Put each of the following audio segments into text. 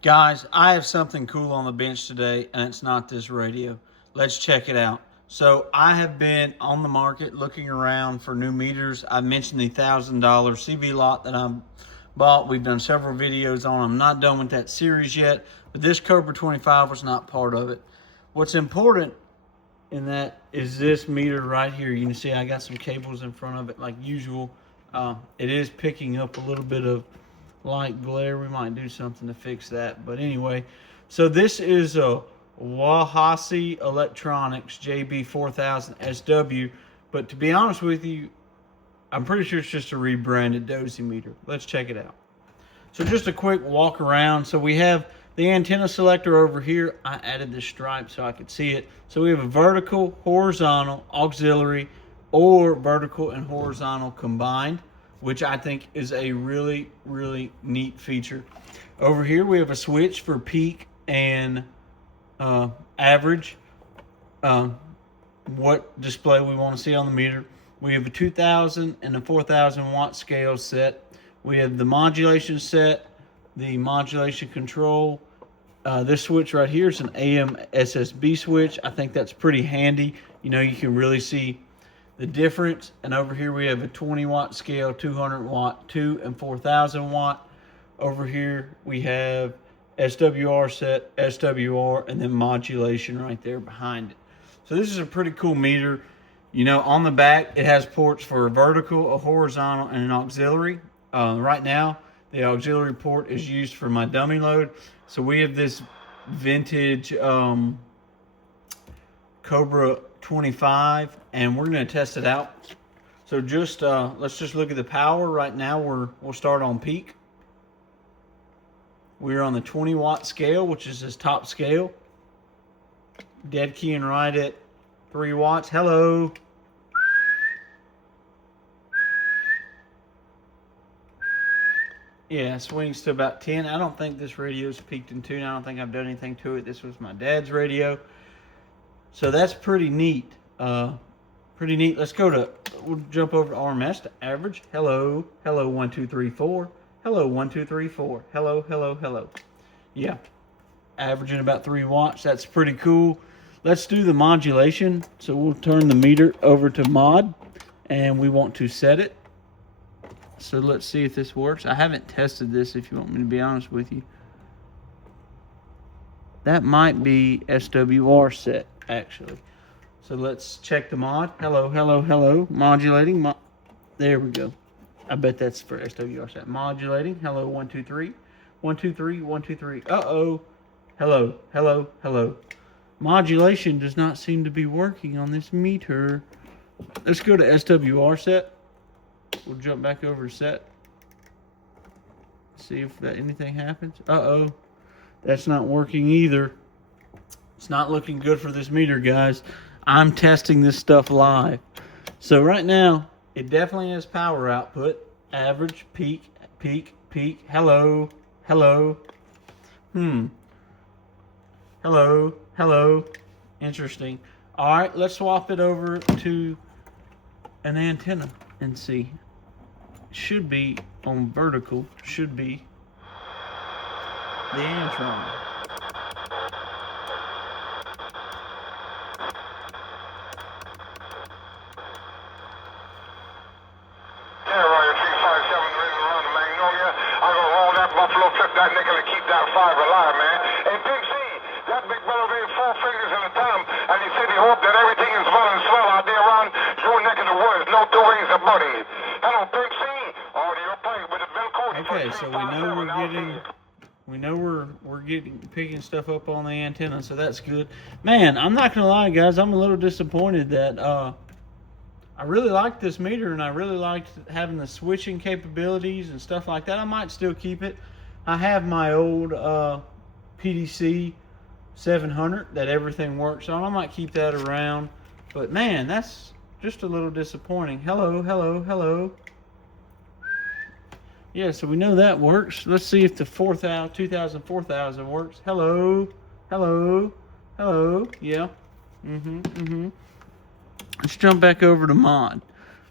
Guys, I have something cool on the bench today, and it's not this radio. Let's check it out. So, I have been on the market looking around for new meters. I mentioned the $1,000 CB lot that I bought. We've done several videos on. I'm not done with that series yet, but this Cobra 25 was not part of it. What's important in that is this meter right here. You can see I got some cables in front of it like usual. It is picking up a little bit of light glare. We might do something to fix that. But anyway, so this is a Wahasi Electronics JB4000 SW. But to be honest with you, I'm pretty sure it's just a rebranded Dozy meter. Let's check it out. So just a quick walk around. So we have the antenna selector over here. I added this stripe so I could see it. So we have a vertical, horizontal, auxiliary, or vertical and horizontal combined, which I think is a really, really neat feature. Over here we have a switch for peak and average, what display we want to see on the meter. We have a 2000 and a 4000 watt scale set. We have the modulation set, the modulation control. This switch right here is an AM SSB switch. I think that's pretty handy. You know, you can really see the difference. And over here we have a 20 watt scale, 200 watt, 2 and 4000 watt. Over here we have SWR set, SWR, and then modulation right there behind it. So this is a pretty cool meter. You know, on the back it has ports for a vertical, a horizontal, and an auxiliary. Right now the auxiliary port is used for my dummy load. So we have this vintage Cobra 25, and we're going to test it out. So just let's just look at the power. Right now we'll start on peak. We're on the 20 watt scale, which is this top scale. Dead keying right at 3 watts. Hello. Yeah, swings to about 10. I don't think this radio's peaked in tune. I don't think I've done anything to it. This was my dad's radio. So that's pretty neat. Pretty neat. We'll jump over to RMS to average. Hello. Hello, 1, 2, 3, 4. Hello, 1, 2, 3, 4. Hello, hello, hello. Yeah. Averaging about 3 watts. That's pretty cool. Let's do the modulation. So we'll turn the meter over to mod, and we want to set it. So let's see if this works. I haven't tested this, if you want me to be honest with you. That might be SWR set, actually. So let's check the mod. Hello, hello, hello. Modulating. There we go. I bet that's for SWR set. Modulating. Hello, 1, 2, 3. 1, 2, 3. 1, 2, 3. Uh-oh. Hello, hello, hello. Modulation does not seem to be working on this meter. Let's go to SWR set. We'll jump back over to set. See if anything happens. Uh-oh. That's not working either. It's not looking good for this meter, guys. I'm testing this stuff live. So right now, it definitely has power output. Average, peak, peak, peak. Hello, hello. Hello, hello. Interesting. All right, let's swap it over to an antenna and see. Should be on vertical. Should be the Antron. That nickel and keep that fiber alive, man. And Big C, that big brother made 4 fingers in a thumb, and he said he hoped that everything is running swell out there around your neck of the woods. No 2 ways about it. Hello, Big C. Audio play with the Bill Cody. Okay, so we know we're getting picking stuff up on the antenna, so that's good. Man, I'm not gonna lie, guys, I'm a little disappointed that I really liked this meter, and I really liked having the switching capabilities and stuff like that. I might still keep it. I have my old PDC 700 that everything works on. I might keep that around. But man, that's just a little disappointing. Hello, hello, hello. Yeah, so we know that works. Let's see if the 2000, 4000 works. Hello, hello, hello. Yeah. Let's jump back over to mod.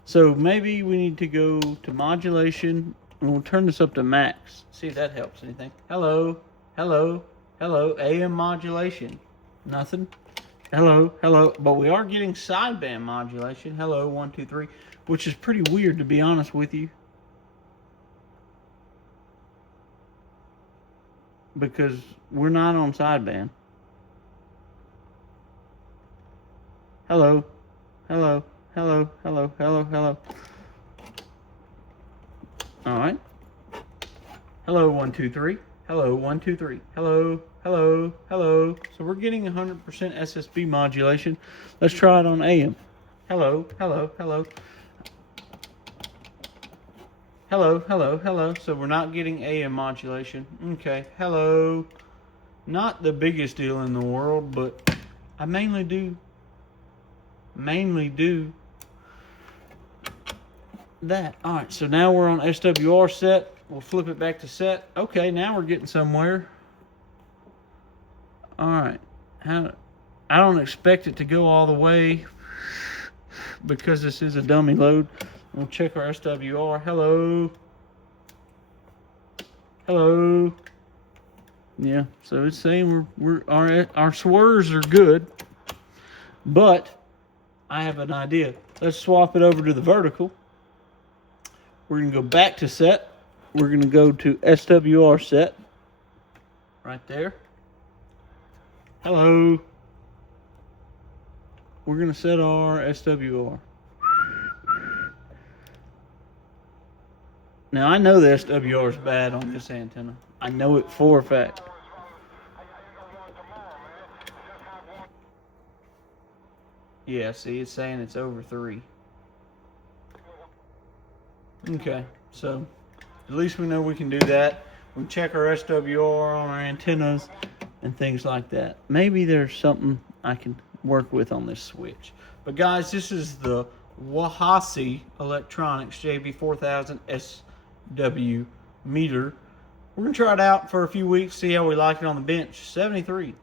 So maybe we need to go to modulation, and we'll turn this up to max. See if that helps anything. Hello, hello, hello, AM modulation. Nothing. Hello, hello. But we are getting sideband modulation. Hello, 1, 2, 3, which is pretty weird, to be honest with you. Because we're not on sideband. Hello, hello, hello, hello, hello, hello. All right. Hello, 1, 2, 3. Hello, 1, 2, 3. Hello, hello, hello. So we're getting 100% SSB modulation. Let's try it on AM. Hello, hello, hello. Hello, hello, hello. So we're not getting AM modulation. Okay, hello. Not the biggest deal in the world, but I mainly do that. All right, so now we're on SWR set. We'll flip it back to set. Okay, now we're getting somewhere. All right. I don't expect it to go all the way because this is a dummy load. We'll check our SWR. Hello. Hello. Yeah, so it's saying our swerves are good, but I have an idea. Let's swap it over to the vertical. We're going to go back to set. We're going to go to SWR set. Right there. Hello. We're going to set our SWR. Now, I know the SWR is bad on this antenna. I know it for a fact. Yeah, see, it's saying it's over 3. Okay, so at least we know we can do that. We can check our SWR on our antennas and things like that. Maybe there's something I can work with on this switch. But guys, this is the Wahasi Electronics JB4000 SW meter. We're going to try it out for a few weeks, see how we like it on the bench. 73.